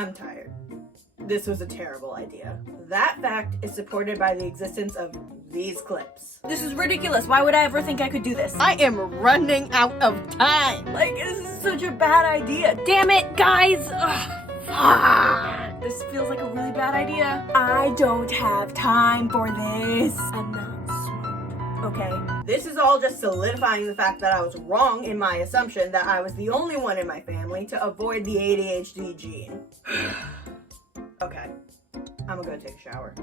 I'm tired. This was a terrible idea. That fact is supported by the existence of these clips. This is ridiculous. Why would I ever think I could do this? I am running out of time. Like, this is such a bad idea. Damn it, guys. Ugh, fuck. This feels like a really bad idea. I don't have time for this. I'm not smart. Okay. This is all just solidifying the fact that I was wrong in my assumption that I was the only one in my family to avoid the ADHD gene. Okay, I'm gonna go take a shower.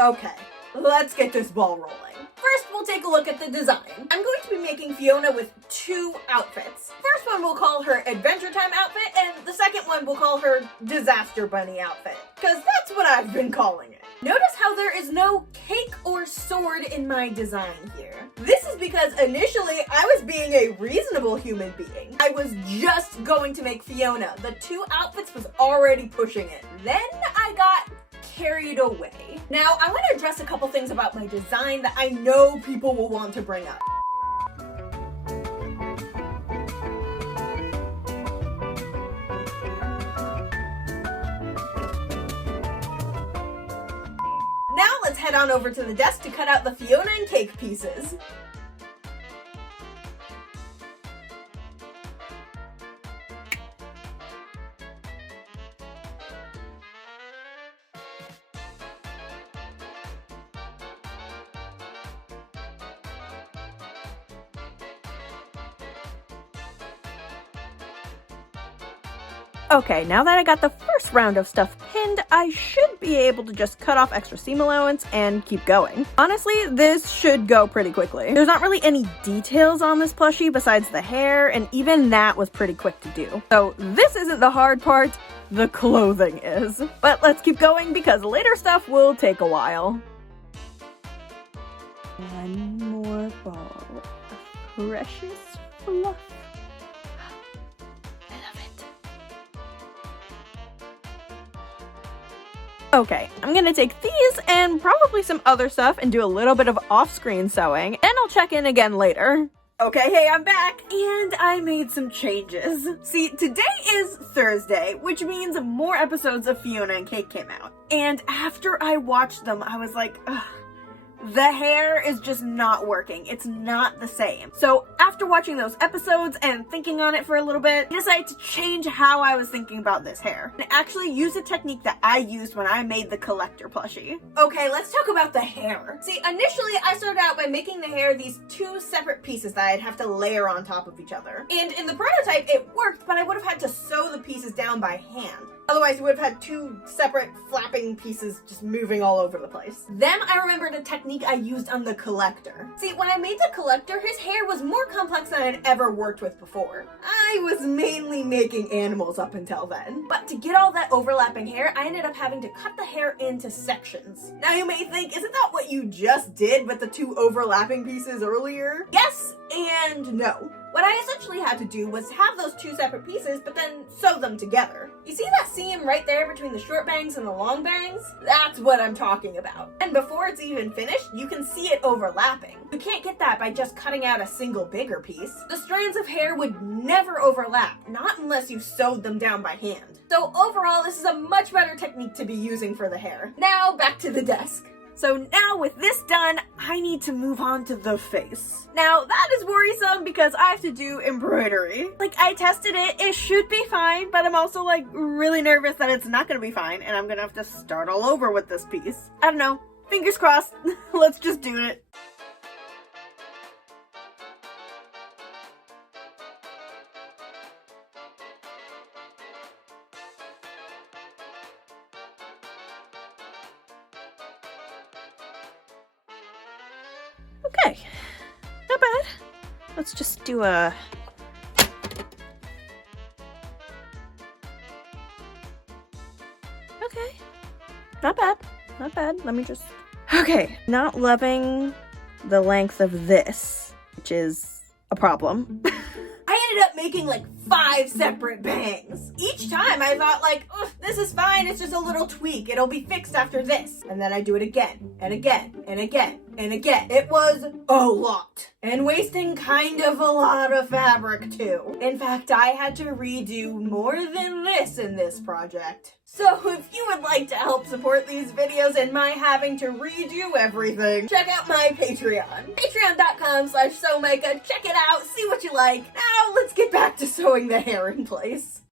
Okay, let's get this ball rolling. First, we'll take a look at the design. I'm going to be making Fiona with 2 outfits. First one we'll call her Adventure Time outfit, and the second one we'll call her Disaster Bunny outfit, because that's what I've been calling it. Notice how there is no cake or sword in my design here. This is because initially I was being a reasonable human being. I was just going to make Fiona. The 2 outfits was already pushing it. Then I got carried away. Now, I want to address a couple things about my design that I know people will want to bring up. Now let's head on over to the desk to cut out the Fionna and Cake pieces. Okay, now that I got the first round of stuff pinned, I should be able to just cut off extra seam allowance and keep going. Honestly, this should go pretty quickly. There's not really any details on this plushie besides the hair, and even that was pretty quick to do. So this isn't the hard part, the clothing is. But let's keep going because later stuff will take a while. One more ball of precious fluff. Okay, I'm gonna take these and probably some other stuff and do a little bit of off-screen sewing, and I'll check in again later. Okay, hey, I'm back, and I made some changes. See, today is Thursday, which means more episodes of Fionna and Cake came out. And after I watched them, I was like, ugh. The hair is just not working. It's not the same. So after watching those episodes and thinking on it for a little bit, I decided to change how I was thinking about this hair and actually use a technique that I used when I made the collector plushie. Okay, let's talk about the hair. See, initially I started out by making the hair these 2 separate pieces that I'd have to layer on top of each other. And in the prototype it worked, but I would have had to sew the pieces down by hand. Otherwise, you would have had 2 separate flapping pieces just moving all over the place. Then I remembered a technique I used on the collector. See, when I made the collector, his hair was more complex than I'd ever worked with before. I was mainly making animals up until then. But to get all that overlapping hair, I ended up having to cut the hair into sections. Now you may think, isn't that what you just did with the 2 overlapping pieces earlier? Yes and no. What I essentially had to do was have those 2 separate pieces, but then sew them together. You see that seam right there between the short bangs and the long bangs? That's what I'm talking about. And before it's even finished, you can see it overlapping. You can't get that by just cutting out a single bigger piece. The strands of hair would never overlap, not unless you sewed them down by hand. So overall, this is a much better technique to be using for the hair. Now back to the desk. So now with this done, I need to move on to the face. Now that is worrisome because I have to do embroidery. Like, I tested it, it should be fine, but I'm also like really nervous that it's not gonna be fine and I'm gonna have to start all over with this piece. I don't know, fingers crossed, let's just do it. Okay, not bad. Let's just do a... Okay, not bad, not bad. Let me just... Okay, not loving the length of this, which is a problem. I ended ended up making like 5 separate bangs. Each time I thought like, oh, this is fine, it's just a little tweak, it'll be fixed after this. And then I do it again, and again, and again, and again. It was a lot. And wasting kind of a lot of fabric too. In fact, I had to redo more than this in this project. So if you would like to help support these videos and my having to redo everything, check out my Patreon. Patreon.com/SewMicah. Check it out, see what you like. Now let's get back to sewing the hair in place.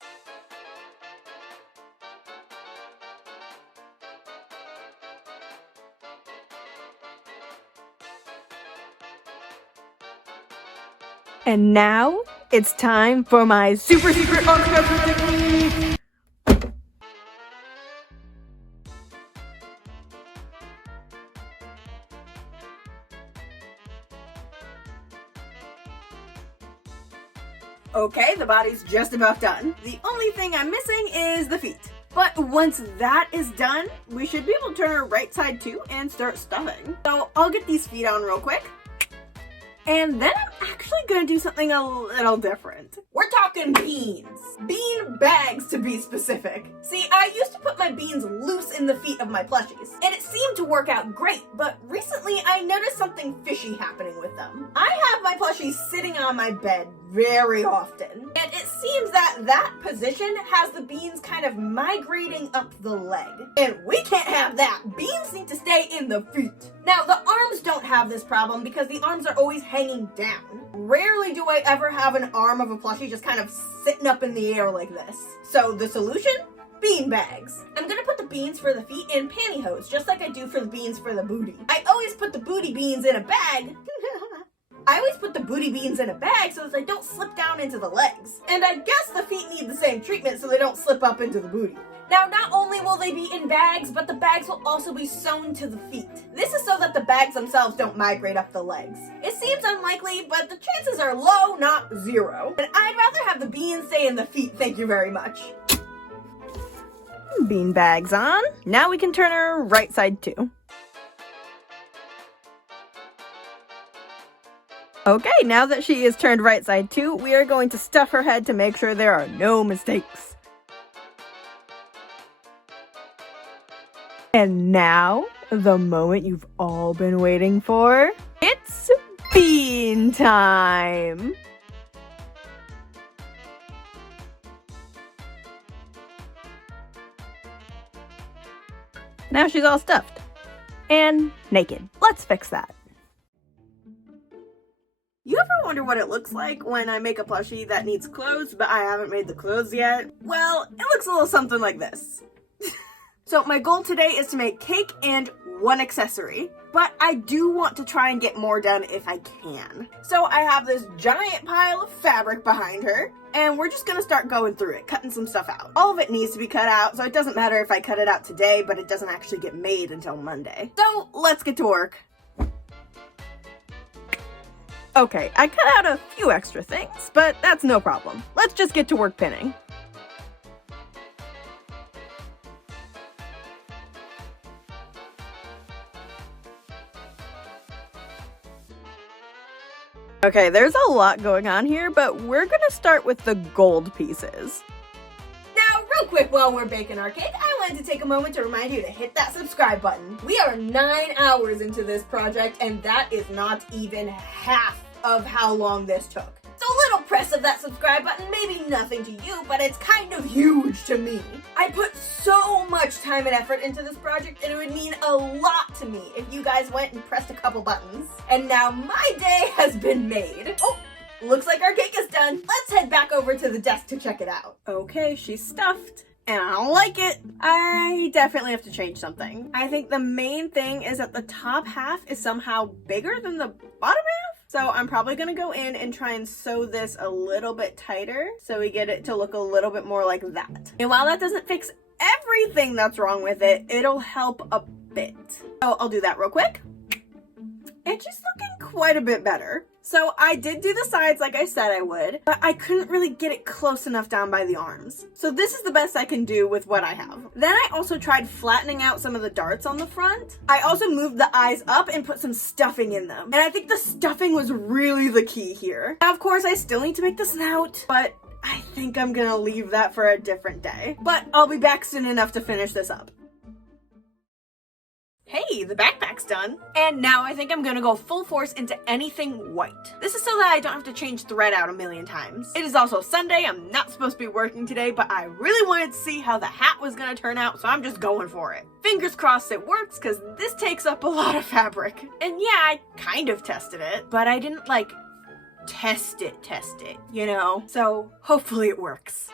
And now it's time for my super secret unscheduled technique. Okay, the body's just about done. The only thing I'm missing is the feet. But once that is done, we should be able to turn her right side too and start stuffing. So I'll get these feet on real quick. And then I'm actually gonna do something a little different. We're talking beans. Bean bags to be specific. See, I used to put my beans loose in the feet of my plushies, and it seemed to work out great, but recently I noticed something fishy happening with them. I have my plushies sitting on my bed very often, and it seems that that position has the beans kind of migrating up the leg. And we can't have that. Beans need to stay in the feet. Now, the arms don't have this problem because the arms are always hanging down. Rarely do I ever have an arm of a plushie just kind of sitting up in the air like this. So the solution? Bean bags. I'm gonna put the beans for the feet in pantyhose, just like I do for the beans for the booty. I always put the booty beans in a bag. I always put the booty beans in a bag so that they don't slip down into the legs. And I guess the feet need the same treatment so they don't slip up into the booty. Now, not only will they be in bags, but the bags will also be sewn to the feet. This is so that the bags themselves don't migrate up the legs. It seems unlikely, but the chances are low, not zero. And I'd rather have the beans stay in the feet, thank you very much. Bean bags on. Now we can turn her right side too. Okay, now that she is turned right side too, we are going to stuff her head to make sure there are no mistakes. And now, the moment you've all been waiting for. It's bean time! Now she's all stuffed. And naked. Let's fix that. You ever wonder what it looks like when I make a plushie that needs clothes, but I haven't made the clothes yet? Well, it looks a little something like this. So my goal today is to make cake and one accessory, but I do want to try and get more done if I can. So I have this giant pile of fabric behind her, and we're just gonna start going through it, cutting some stuff out. All of it needs to be cut out, so it doesn't matter if I cut it out today, but it doesn't actually get made until Monday. So let's get to work. Okay, I cut out a few extra things, but that's no problem. Let's just get to work pinning. Okay, there's a lot going on here, but we're gonna start with the gold pieces. Now, real quick while we're baking our cake, I wanted to take a moment to remind you to hit that subscribe button. We are 9 hours into this project, and that is not even half of how long this took. So a little press of that subscribe button may be nothing to you, but it's kind of huge to me. I put so much time and effort into this project, and it would mean a lot to me if you guys went and pressed a couple buttons. And now my day has been made. Oh, looks like our cake is done. Let's head back over to the desk to check it out. Okay, she's stuffed. And I don't like it. I definitely have to change something. I think the main thing is that the top half is somehow bigger than the bottom half. So I'm probably gonna go in and try and sew this a little bit tighter so we get it to look a little bit more like that. And while that doesn't fix everything that's wrong with it, it'll help a bit. So I'll do that real quick. And she's looking quite a bit better. So I did do the sides like I said I would, but I couldn't really get it close enough down by the arms. So this is the best I can do with what I have. Then I also tried flattening out some of the darts on the front. I also moved the eyes up and put some stuffing in them. And I think the stuffing was really the key here. Now, of course, I still need to make the snout, but I think I'm gonna leave that for a different day. But I'll be back soon enough to finish this up. Hey, the backpack's done. And now I think I'm gonna go full force into anything white. This is so that I don't have to change thread out a million times. It is also Sunday, I'm not supposed to be working today, but I really wanted to see how the hat was gonna turn out, so I'm just going for it. Fingers crossed it works, because this takes up a lot of fabric. And yeah, I kind of tested it, but I didn't like test it, you know? So hopefully it works.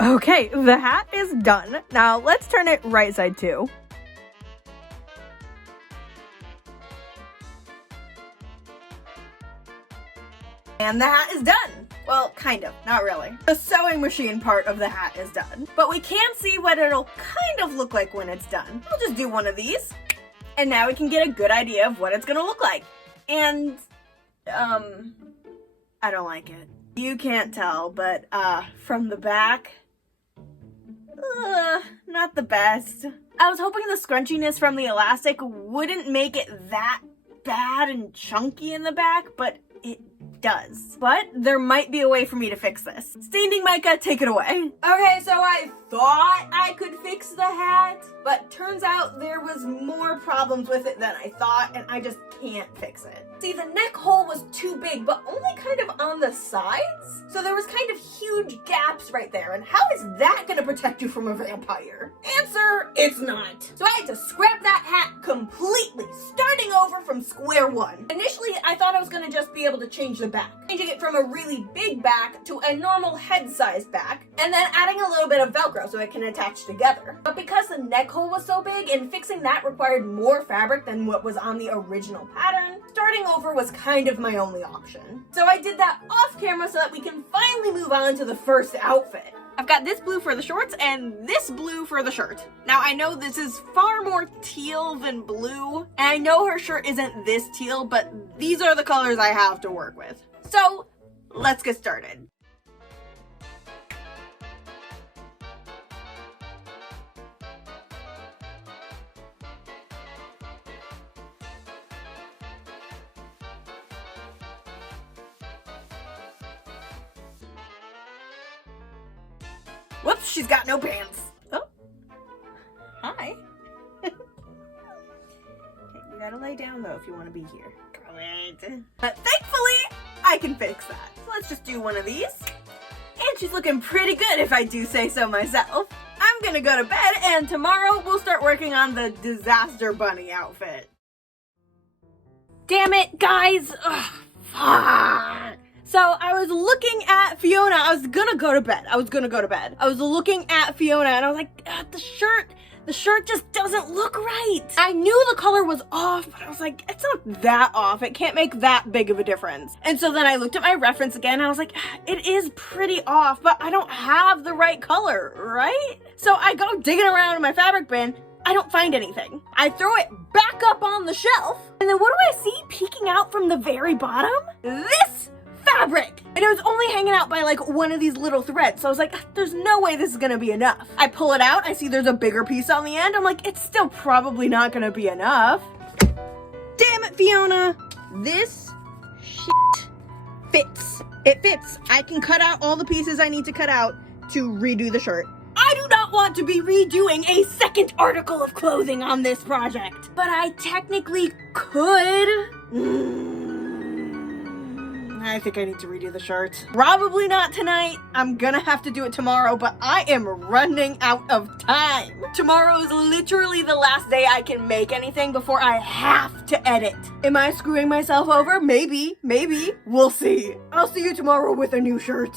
Okay, the hat is done. Now let's turn it right side too. And the hat is done. Well, kind of, not really. The sewing machine part of the hat is done. But we can see what it'll kind of look like when it's done. We'll just do one of these. And now we can get a good idea of what it's gonna look like. And, I don't like it. You can't tell, but, from the back, not the best. I was hoping the scrunchiness from the elastic wouldn't make it that bad and chunky in the back, but it does. But there might be a way for me to fix this. Standing Micah, take it away. Okay, so I thought I could fix the hat, but turns out there was more problems with it than I thought, and I just can't fix it. See, the neck hole was too big, but only kind of on the sides. So there was kind of huge gaps right there, and how is that gonna protect you from a vampire? Answer, it's not. So I had to scrap that hat completely, starting over from square one. Initially, I thought I was gonna just be able to change the back, changing it from a really big back to a normal head-sized back, and then adding a little bit of Velcro so it can attach together. But because the neck hole was so big and fixing that required more fabric than what was on the original pattern, starting over was kind of my only option. So I did that off camera so that we can finally move on to the first outfit. I've got this blue for the shorts and this blue for the shirt. Now I know this is far more teal than blue, and I know her shirt isn't this teal, but these are the colors I have to work with. So let's get started. Whoops, she's got no pants. Oh. Hi. Okay, you gotta lay down though if you want to be here. Great. But thankfully, I can fix that. So let's just do one of these. And she's looking pretty good if I do say so myself. I'm gonna go to bed and tomorrow we'll start working on the disaster bunny outfit. Damn it, guys. Ugh, fuck. So I was looking at Fiona. I was gonna go to bed. I was looking at Fiona and I was like, the shirt just doesn't look right. I knew the color was off, but I was like, it's not that off. It can't make that big of a difference. And so then I looked at my reference again and I was like, it is pretty off, but I don't have the right color, right? So I go digging around in my fabric bin. I don't find anything. I throw it back up on the shelf. And then what do I see peeking out from the very bottom? This fabric! And it was only hanging out by like one of these little threads. So I was like, there's no way this is gonna be enough. I pull it out, I see there's a bigger piece on the end. I'm like, it's still probably not gonna be enough. Damn it, Fiona! This shit fits. It fits. I can cut out all the pieces I need to cut out to redo the shirt. I do not want to be redoing a second article of clothing on this project, but I technically could. I think I need to redo the shirt. Probably not tonight. I'm gonna have to do it tomorrow, but I am running out of time. Tomorrow is literally the last day I can make anything before I have to edit. Am I screwing myself over? Maybe. We'll see. I'll see you tomorrow with a new shirt.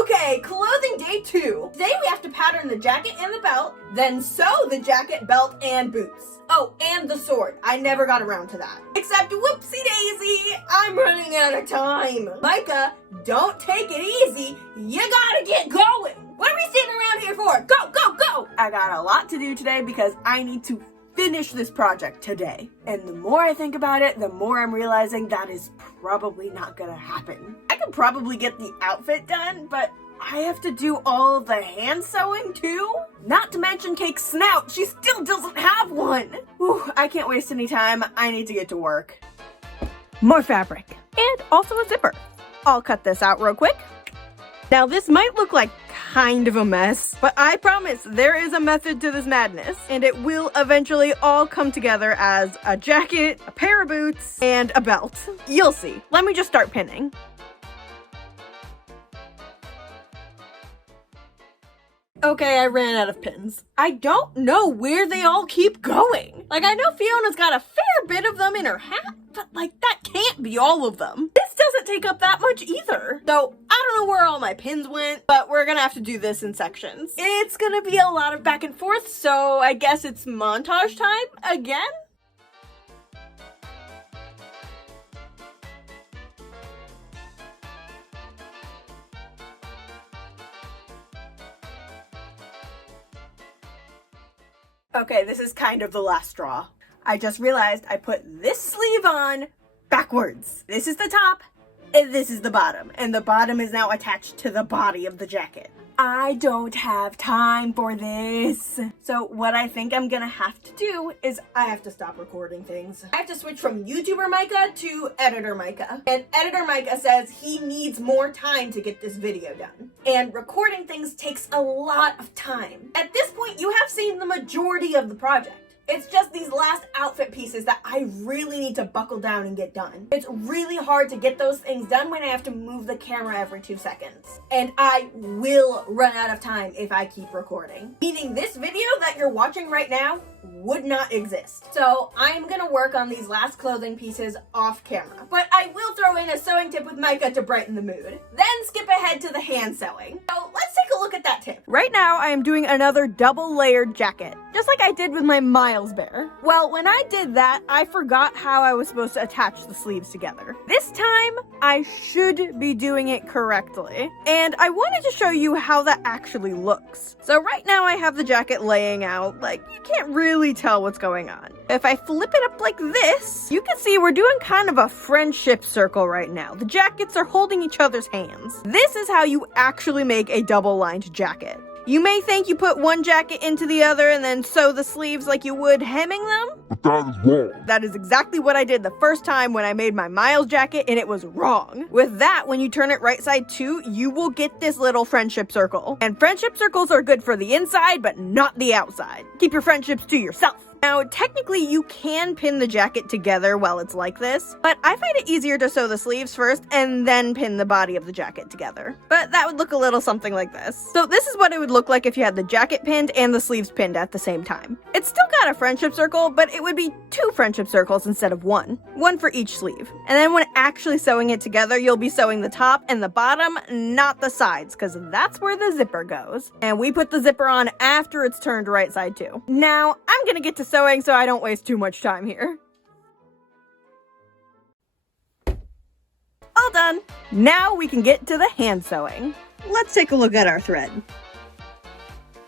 Okay, clothing day 2. Today we have to pattern the jacket and the belt, then sew the jacket, belt, and boots. Oh, and the sword. I never got around to that. Except, whoopsie daisy, I'm running out of time. Micah, don't take it easy. You gotta get going. What are we sitting around here for? Go, go, go! I got a lot to do today because I need to finish this project today. And the more I think about it, the more I'm realizing that is probably not gonna happen. I could probably get the outfit done, but I have to do all the hand sewing too? Not to mention Cake's snout. She still doesn't have one. Whew, I can't waste any time. I need to get to work. More fabric. And also a zipper. I'll cut this out real quick. Now this might look like kind of a mess, but I promise there is a method to this madness, and it will eventually all come together as a jacket, a pair of boots, and a belt. You'll see. Let me just start pinning. Okay, I ran out of pins. I don't know where they all keep going. Like, I know Fiona's got a fair bit of them in her hat, but like, that can't be all of them. This doesn't take up that much either. So, I don't know where all my pins went, but we're gonna have to do this in sections. It's gonna be a lot of back and forth, so I guess it's montage time again? Okay, this is kind of the last straw. I just realized I put this sleeve on backwards. This is the top, and this is the bottom. And the bottom is now attached to the body of the jacket. I don't have time for this. So what I think I'm gonna have to do is I have to stop recording things. I have to switch from YouTuber Micah to Editor Micah. And Editor Micah says he needs more time to get this video done. And recording things takes a lot of time. At this point, you have seen the majority of the project. It's just these last outfit pieces that I really need to buckle down and get done. It's really hard to get those things done when I have to move the camera every 2 seconds. And I will run out of time if I keep recording. Meaning this video that you're watching right now would not exist. So I'm gonna work on these last clothing pieces off camera. But I will throw in a sewing tip with Micah to brighten the mood. Then skip ahead to the hand sewing. So let's take a look at that tip. Right now I am doing another double layered jacket, just like I did with my Miles bear. Well, when I did that, I forgot how I was supposed to attach the sleeves together. This time, I should be doing it correctly. And I wanted to show you how that actually looks. So right now I have the jacket laying out, like you can't really tell what's going on. If I flip it up like this, you can see we're doing kind of a friendship circle right now. The jackets are holding each other's hands. This is how you actually make a double-lined jacket. You may think you put one jacket into the other and then sew the sleeves like you would hemming them. But that is wrong. That is exactly what I did the first time when I made my Miles jacket, and it was wrong. With that, when you turn it right side too, you will get this little friendship circle. And friendship circles are good for the inside, but not the outside. Keep your friendships to yourself. Now, technically, you can pin the jacket together while it's like this, but I find it easier to sew the sleeves first and then pin the body of the jacket together. But that would look a little something like this. So this is what it would look like if you had the jacket pinned and the sleeves pinned at the same time. It's still got a friendship circle, but it would be 2 friendship circles instead of 1. 1 for each sleeve. And then when actually sewing it together, you'll be sewing the top and the bottom, not the sides, because that's where the zipper goes. And we put the zipper on after it's turned right side too. Now, I'm gonna get to sewing so I don't waste too much time here. All done. Now we can get to the hand sewing. Let's take a look at our thread.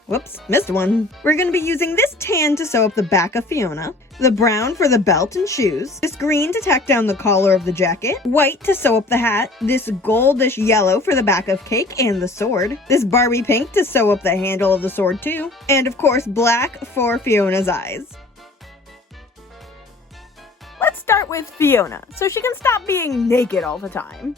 Whoops, missed one. We're going to be using this tan to sew up the back of Fiona, the brown for the belt and shoes, this green to tack down the collar of the jacket, white to sew up the hat, this goldish yellow for the back of Cake and the sword, this Barbie pink to sew up the handle of the sword too, and of course black for Fiona's eyes. Let's start with Fiona, so she can stop being naked all the time.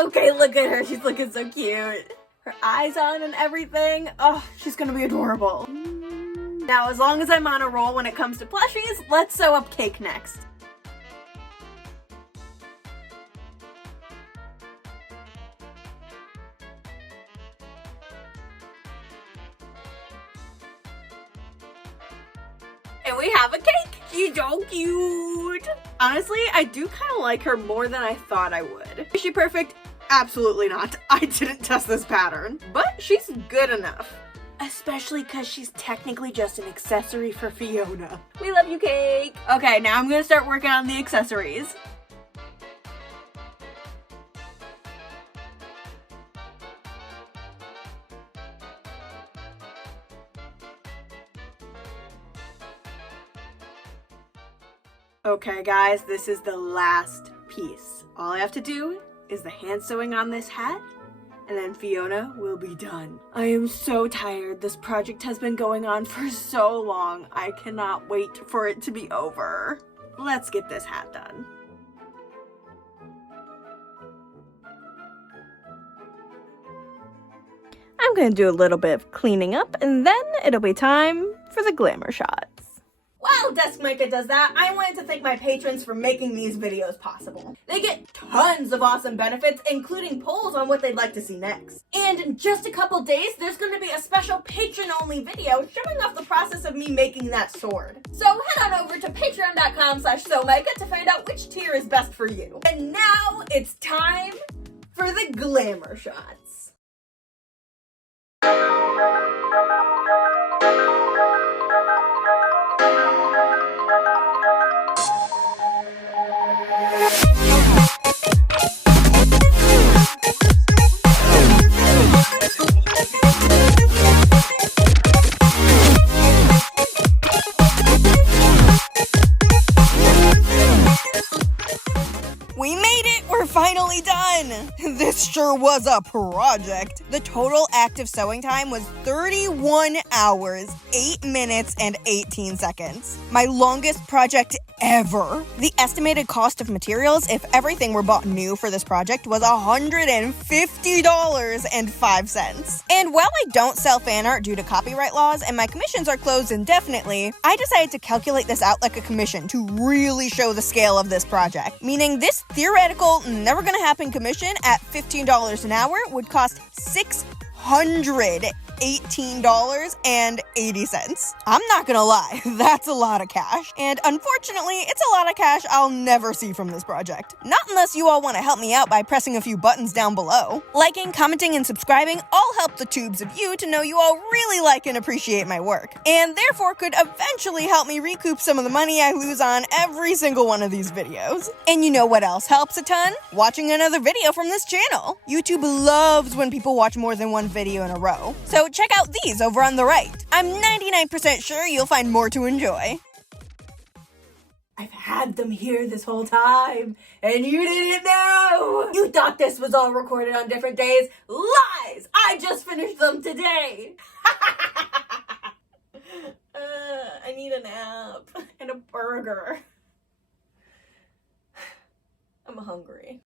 Okay, look at her. She's looking so cute. Her eyes on and everything. Oh, she's gonna be adorable. Now, as long as I'm on a roll when it comes to plushies, let's sew up Cake next. And we have a cake. She's so cute. Honestly, I do kind of like her more than I thought I would. Is she perfect? Absolutely not. I didn't test this pattern, but she's good enough. Especially because she's technically just an accessory for Fiona. We love you, Cake. Okay, now I'm gonna start working on the accessories. Okay guys, this is the last piece. All I have to do is the hand sewing on this hat, and then Fiona will be done. I am so tired. This project has been going on for so long. I cannot wait for it to be over. Let's get this hat done. I'm gonna do a little bit of cleaning up, and then it'll be time for the glamour shots. While SewMicah does that, I wanted to thank my patrons for making these videos possible. They get tons of awesome benefits, including polls on what they'd like to see next. And in just a couple days, there's going to be a special patron-only video showing off the process of me making that sword. So head on over to patreon.com/SewMicah to find out which tier is best for you. And now it's time for the glamour shots. We made it! We're finally done! This sure was a project. The total active sewing time was 31 hours, 8 minutes, and 18 seconds. My longest project ever. The estimated cost of materials, if everything were bought new for this project, was $150.05. And while I don't sell fan art due to copyright laws and my commissions are closed indefinitely, I decided to calculate this out like a commission to really show the scale of this project. Meaning this theoretical, never gonna happen commission at $15 an hour would cost $618.80. I'm not gonna lie, that's a lot of cash. And unfortunately, it's a lot of cash I'll never see from this project. Not unless you all want to help me out by pressing a few buttons down below. Liking, commenting, and subscribing all help the tubes of you to know you all really like and appreciate my work. And therefore could eventually help me recoup some of the money I lose on every single one of these videos. And you know what else helps a ton? Watching another video from this channel. YouTube loves when people watch more than one video in a row. So check out these over on the right. I'm 99% sure you'll find more to enjoy. I've had them here this whole time, and you didn't know! You thought this was all recorded on different days? Lies! I just finished them today! I need a nap and a burger. I'm hungry.